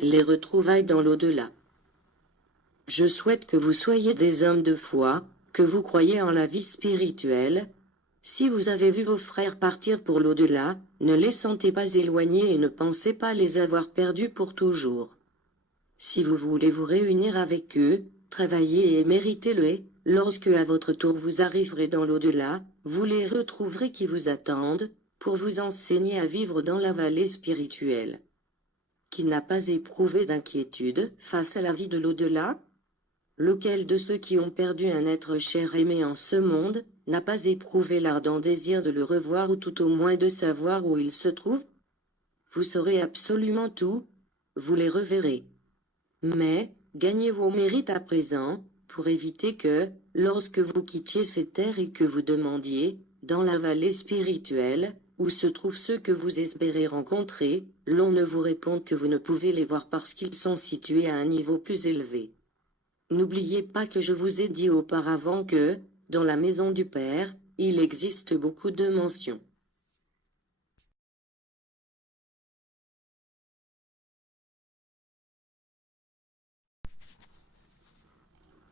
Les retrouvailles dans l'au-delà. Je souhaite que vous soyez des hommes de foi, que vous croyez en la vie spirituelle. Si vous avez vu vos frères partir pour l'au-delà, ne les sentez pas éloignés et ne pensez pas les avoir perdus pour toujours. Si vous voulez vous réunir avec eux, travailler et mériter-le, lorsque à votre tour vous arriverez dans l'au-delà, vous les retrouverez qui vous attendent, pour vous enseigner à vivre dans la vallée spirituelle. Qui n'a pas éprouvé d'inquiétude face à la vie de l'au-delà? Lequel de ceux qui ont perdu un être cher aimé en ce monde, n'a pas éprouvé l'ardent désir de le revoir ou tout au moins de savoir où il se trouve? Vous saurez absolument tout, vous les reverrez. Mais, gagnez vos mérites à présent, pour éviter que, lorsque vous quittiez ces terres et que vous demandiez, dans la vallée spirituelle, où se trouvent ceux que vous espérez rencontrer, l'on ne vous réponde que vous ne pouvez les voir parce qu'ils sont situés à un niveau plus élevé. N'oubliez pas que je vous ai dit auparavant que, dans la maison du Père, il existe beaucoup de mentions.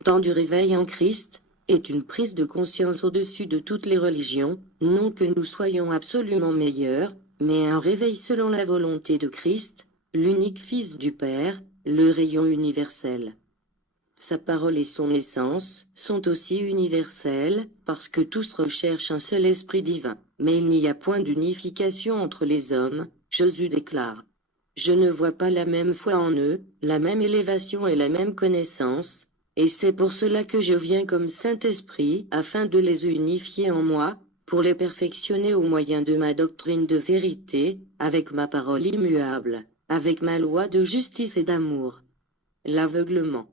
Temps du réveil en Christ est une prise de conscience au-dessus de toutes les religions, non que nous soyons absolument meilleurs, mais un réveil selon la volonté de Christ, l'unique Fils du Père, le rayon universel. Sa parole et son essence sont aussi universelles, parce que tous recherchent un seul esprit divin. Mais il n'y a point d'unification entre les hommes, Jésus déclare. Je ne vois pas la même foi en eux, la même élévation et la même connaissance, et c'est pour cela que je viens comme Saint-Esprit, afin de les unifier en moi, pour les perfectionner au moyen de ma doctrine de vérité, avec ma parole immuable, avec ma loi de justice et d'amour. L'aveuglement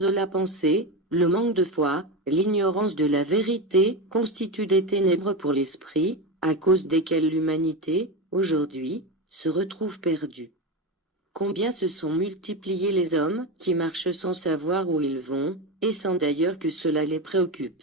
de la pensée, le manque de foi, l'ignorance de la vérité constituent des ténèbres pour l'esprit, à cause desquelles l'humanité, aujourd'hui, se retrouve perdue. Combien se sont multipliés les hommes qui marchent sans savoir où ils vont, et sans d'ailleurs que cela les préoccupe.